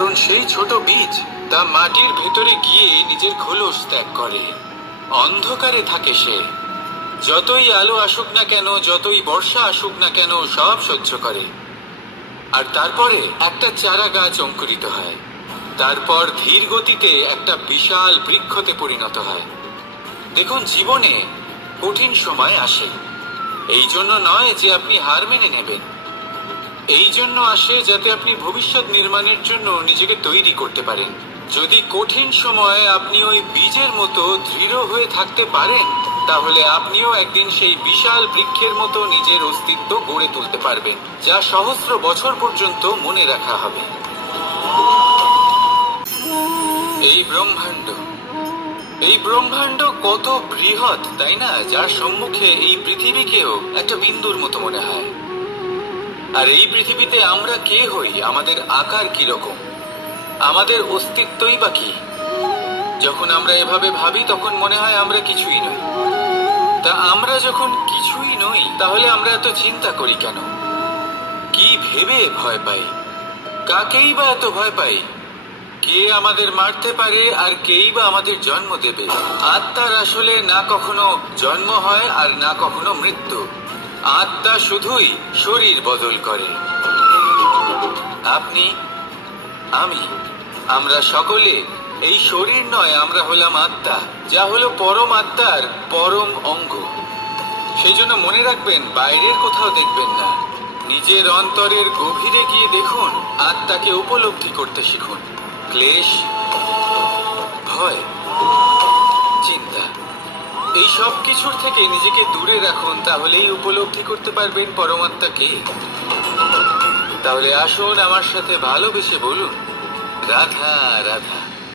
কারণ সেই ছোট বীজ তা মাটির ভেতরে গিয়ে নিজের খোলস ত্যাগ করে, অন্ধকারে থাকে সে। যতই আলো আসুক না কেন, যতই বর্ষা আসুক না কেন, সব সহ্য করে। আর তারপরে একটা চারা গাছ অঙ্কুরিত হয়, তারপর ধীর গতিতে একটা বিশাল বৃক্ষতে পরিণত হয়। দেখুন, জীবনে কঠিন সময় আসে, এই জন্য নয় যে আপনি হার মেনে নেবেন। এই জন্য আসে যাতে আপনি ভবিষ্যৎ নির্মাণের জন্য নিজেকে তৈরি করতে পারেন। যদি কঠিন সময়ে আপনি ওই বীজের মতো দৃঢ় হয়ে থাকতে পারেন, তাহলে আপনিও একদিন সেই বিশাল বৃক্ষের মতো নিজের অস্তিত্ব গড়ে তুলতে পারবেন, যা সহস্র বছর পর্যন্ত মনে রাখা হবে। এই ব্রহ্মাণ্ড কত বৃহৎ, তাই না? যার সম্মুখে এই পৃথিবীকেও একটা বিন্দুর মতো মনে হয়। আর এই পৃথিবীতে আমরা কে হই, আমাদের আকার কি রকম, আমাদের অস্তিত্বই বা কি? যখন আমরা এভাবে ভাবি তখন মনে হয় আমরা কিছুই নই। তা আমরা যখন কিছুই নই, তাহলে আমরা এত চিন্তা করি কেন? কি ভেবে ভয় পাই? কাকেই বা এত ভয় পাই? কে আমাদের মারতে পারে আর কেই বা আমাদের জন্ম দেবে? আত্মার আসলে না কখনো জন্ম হয় আর না কখনো মৃত্যু। আত্মা শুধুই শরীর বদল করে। আপনি, আমি, আমরা সকলে এই শরীর নয়, আমরা হলাম আত্মা, যা হলো পরম আত্মার পরম অঙ্গ। সেই জন্য মনে রাখবেন, বাইরের কোথাও দেখবেন না, নিজের অন্তরের গভীরে গিয়ে দেখুন, আত্মাকে উপলব্ধি করতে শিখুন। ক্লেশ, ভয়, চিন্তা, এই সব কিছুর থেকে নিজেকে দূরে রাখুন, তাহলেই উপলব্ধি করতে পারবেন পরমাত্মাকে। তাহলে আসুন আমার সাথে ভালোবেসে বলুন, রাধা রাধা।